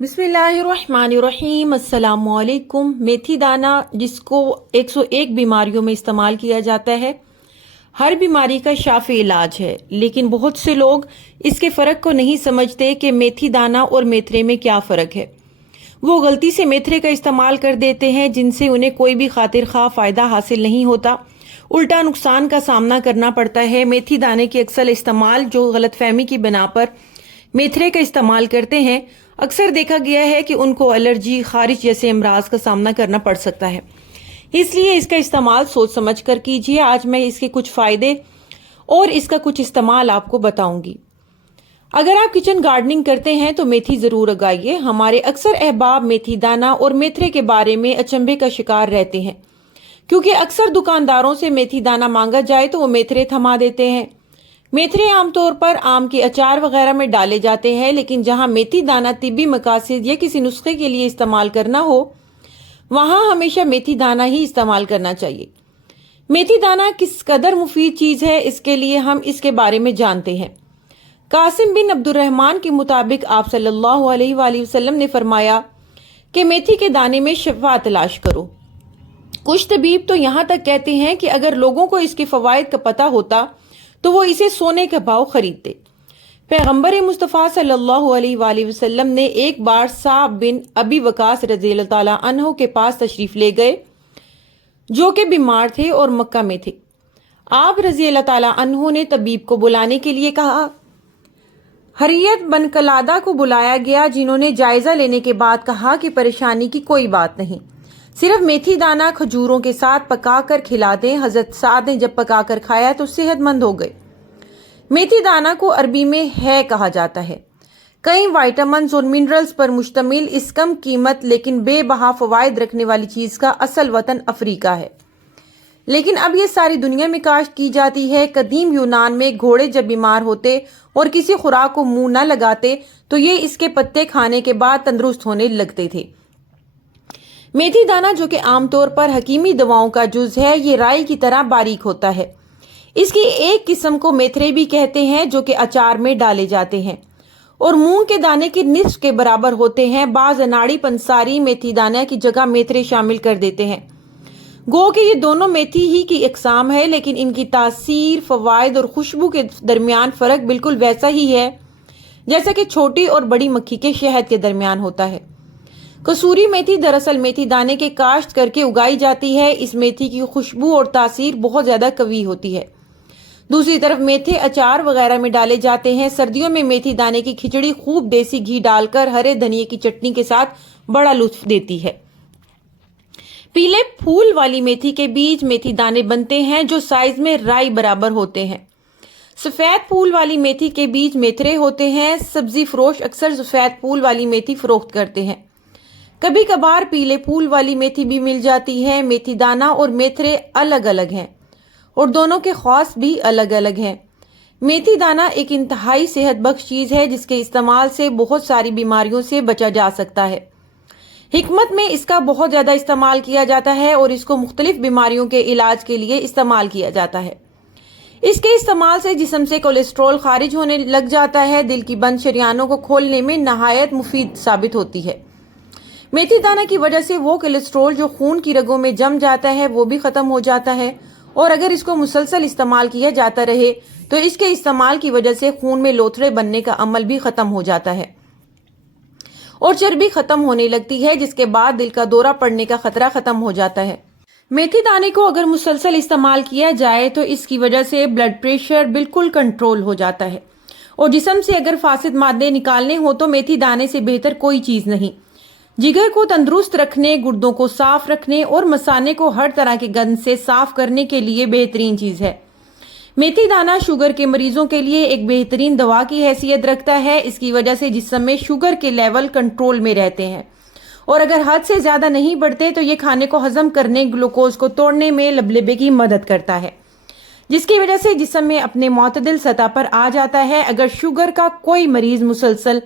बिस्मिल्लाहिर्रहमानिर्रहीम। अस्सलाम वालेकुम। मेथी दाना जिसको 101 बीमारियों में इस्तेमाल किया जाता है, हर बीमारी का शाफी इलाज है, लेकिन बहुत से लोग इसके फ़र्क को नहीं समझते कि मेथी दाना और मेथरे में क्या फ़र्क है। वो गलती से मेथरे का इस्तेमाल कर देते हैं, जिनसे उन्हें कोई भी खातिर खा फ़ायदा हासिल नहीं होता, उल्टा नुकसान का सामना करना पड़ता है। मेथी दाने के अक्सर इस्तेमाल जो गलतफहमी की बिना पर मेथरे का इस्तेमाल करते हैं, अक्सर देखा गया है कि उनको एलर्जी, खारिश जैसे अमराज का सामना करना पड़ सकता है। इसलिए इसका इस्तेमाल सोच समझ कर कीजिए। आज मैं इसके कुछ फ़ायदे और इसका कुछ इस्तेमाल आपको बताऊंगी। अगर आप किचन गार्डनिंग करते हैं तो मेथी ज़रूर उगाइए। हमारे अक्सर अहबाब मेथी दाना और मेथरे के बारे में अचंभे का शिकार रहते हैं, क्योंकि अक्सर दुकानदारों से मेथी दाना मांगा जाए तो वो मेथरे थमा देते हैं। मेथरे आमतौर पर आम के अचार वगैरह में डाले जाते हैं, लेकिन जहां मेथी दाना तिब्बी मकासद या किसी नुस्खे के लिए इस्तेमाल करना हो, वहां हमेशा मेथी दाना ही इस्तेमाल करना चाहिए। मेथी दाना किस कदर मुफीद चीज़ है, इसके लिए हम इसके बारे में जानते हैं। कासिम बिन अब्दुर्रहमान के मुताबिक आप सल्लल्लाहु अलैहि वसल्लम ने फरमाया कि मेथी के दाने में शिफा तलाश करो। कुछ तबीब तो यहाँ तक कहते हैं कि अगर लोगों को इसके फवायद का पता होता तो वो इसे सोने के भाव खरीदते। पैगंबर मुस्तफ़ा सल्लल्लाहु अलैहि वसल्लम ने एक बार साब बिन अबी वकास रज़ियल्लाहु ताला अन्हु के पास तशरीफ ले गए, जो कि बीमार थे और मक्का में थे। आप रज़ियल्लाहु ताला अन्हु ने तबीब को बुलाने के लिए कहा। हरियत बन कलादा को बुलाया गया, जिन्होंने जायजा लेने के बाद कहा कि परेशानी की कोई बात नहीं, सिर्फ मेथी दाना खजूरों के साथ पकाकर खिला दें। हजरत साद ने जब पकाकर खाया तो सेहतमंद हो गए। मेथी दाना को अरबी में है कहा जाता है। कई विटामिन्स और मिनरल्स पर मुश्तमिल इस कम कीमत लेकिन बेबहा फवायद रखने वाली चीज़ का असल वतन अफ्रीका है, लेकिन अब ये सारी दुनिया में काश्त की जाती है। कदीम यूनान में घोड़े जब बीमार होते और किसी खुराक को मुंह न लगाते तो ये इसके पत्ते खाने के बाद तंदुरुस्त होने लगते थे। मेथी दाना, जो कि आमतौर पर हकीमी दवाओं का जुज है, ये राई की तरह बारीक होता है। इसकी एक किस्म को मेथरे भी कहते हैं, जो कि अचार में डाले जाते हैं और मूंग के दाने के निस्फ के बराबर होते हैं। बाज अनाड़ी पंसारी मेथी दाना की जगह मेथरे शामिल कर देते हैं। गो कि ये दोनों मेथी ही की इकसाम है, लेकिन इनकी तासीर, फवायद और खुशबू के दरमियान फ़र्क बिल्कुल वैसा ही है जैसा कि छोटी और बड़ी मक्खी के शहद के दरमियान होता है। कसूरी मेथी दरअसल मेथी दाने के काश्त करके उगाई जाती है। इस मेथी की खुशबू और तासीर बहुत ज़्यादा कवी होती है। दूसरी तरफ मेथे अचार वगैरह में डाले जाते हैं। सर्दियों में मेथी दाने की खिचड़ी खूब देसी घी डालकर हरे धनिए की चटनी के साथ बड़ा लुत्फ देती है। पीले फूल वाली मेथी के बीज मेथी दाने बनते हैं, जो साइज में राई बराबर होते हैं। सफ़ेद फूल वाली मेथी के बीज मेथरे होते हैं। सब्जी फरोश अक्सर सफ़ेद फूल वाली मेथी फरोख्त करते हैं। कभी कभार पीले फूल वाली मेथी भी मिल जाती है। मेथी दाना और मेथरे अलग अलग हैं और दोनों के ख़ास भी अलग अलग हैं। मेथी दाना एक इंतहाई सेहत बख्श चीज़ है, जिसके इस्तेमाल से बहुत सारी बीमारियों से बचा जा सकता है। हिकमत में इसका बहुत ज़्यादा इस्तेमाल किया जाता है और इसको मुख्तलिफ बीमारियों के इलाज के लिए इस्तेमाल किया जाता है। इसके इस्तेमाल से जिस्म से कोलेस्ट्रॉल खारिज होने लग जाता है। दिल की बंद शरियानों को खोलने में नहायत मुफीद साबित होती है। मेथी दाना की वजह से वो कोलेस्ट्रॉल जो खून की रगों में जम जाता है वो भी ख़त्म हो जाता है, और अगर इसको मुसलसल इस्तेमाल किया जाता रहे तो इसके इस्तेमाल की वजह से खून में लोथड़े बनने का अमल भी ख़त्म हो जाता है और चर्बी ख़त्म होने लगती है, जिसके बाद दिल का दौरा पड़ने का खतरा ख़त्म हो जाता है। मेथी दाने को अगर मुसलसल इस्तेमाल किया जाए तो इसकी वजह से ब्लड प्रेशर बिल्कुल कंट्रोल हो जाता है, और जिस्म से अगर फासिद मादे निकालने हो तो मेथी दाने से बेहतर कोई चीज़ नहीं। जिगर को तंदुरुस्त रखने, गुर्दों को साफ रखने और मसाने को हर तरह के गंद से साफ करने के लिए बेहतरीन चीज़ है। मेथी दाना शुगर के मरीजों के लिए एक बेहतरीन दवा की हैसियत रखता है। इसकी वजह से जिस्म में शुगर के लेवल कंट्रोल में रहते हैं, और अगर हद से ज़्यादा नहीं बढ़ते तो ये खाने को हजम करने, ग्लूकोज को तोड़ने में लबलेबे की मदद करता है, जिसकी वजह से जिस्म में अपने मुतदिल सतह पर आ जाता है। अगर शुगर का कोई मरीज मुसलसल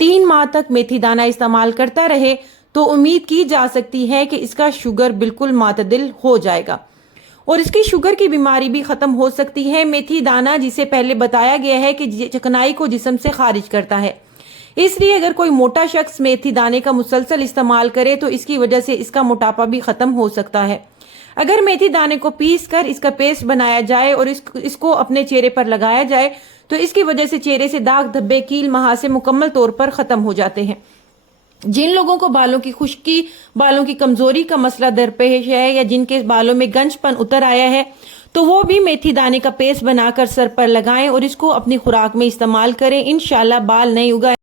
3 माह तक मेथी दाना इस्तेमाल करता रहे तो उम्मीद की जा सकती है कि इसका शुगर बिल्कुल मुतदिल हो जाएगा और इसकी शुगर की बीमारी भी खत्म हो सकती है। मेथी दाना, जिसे पहले बताया गया है कि चिकनाई को जिस्म से खारिज करता है, اس لیے اگر کوئی موٹا شخص میتھی دانے کا مسلسل استعمال کرے تو اس کی وجہ سے اس کا موٹاپا بھی ختم ہو سکتا ہے۔ اگر میتھی دانے کو پیس کر اس کا پیسٹ بنایا جائے اور اس کو اپنے چہرے پر لگایا جائے تو اس کی وجہ سے چہرے سے داغ دھبے کیل مہاسے مکمل طور پر ختم ہو جاتے ہیں۔ جن لوگوں کو بالوں کی خشکی، بالوں کی کمزوری کا مسئلہ درپیش ہے یا جن کے بالوں میں گنج پن اتر آیا ہے تو وہ بھی میتھی دانے کا پیسٹ بنا کر سر پر لگائیں اور اس کو اپنی خوراک میں استعمال کریں۔ انشاءاللہ بال نہیں اگائیں۔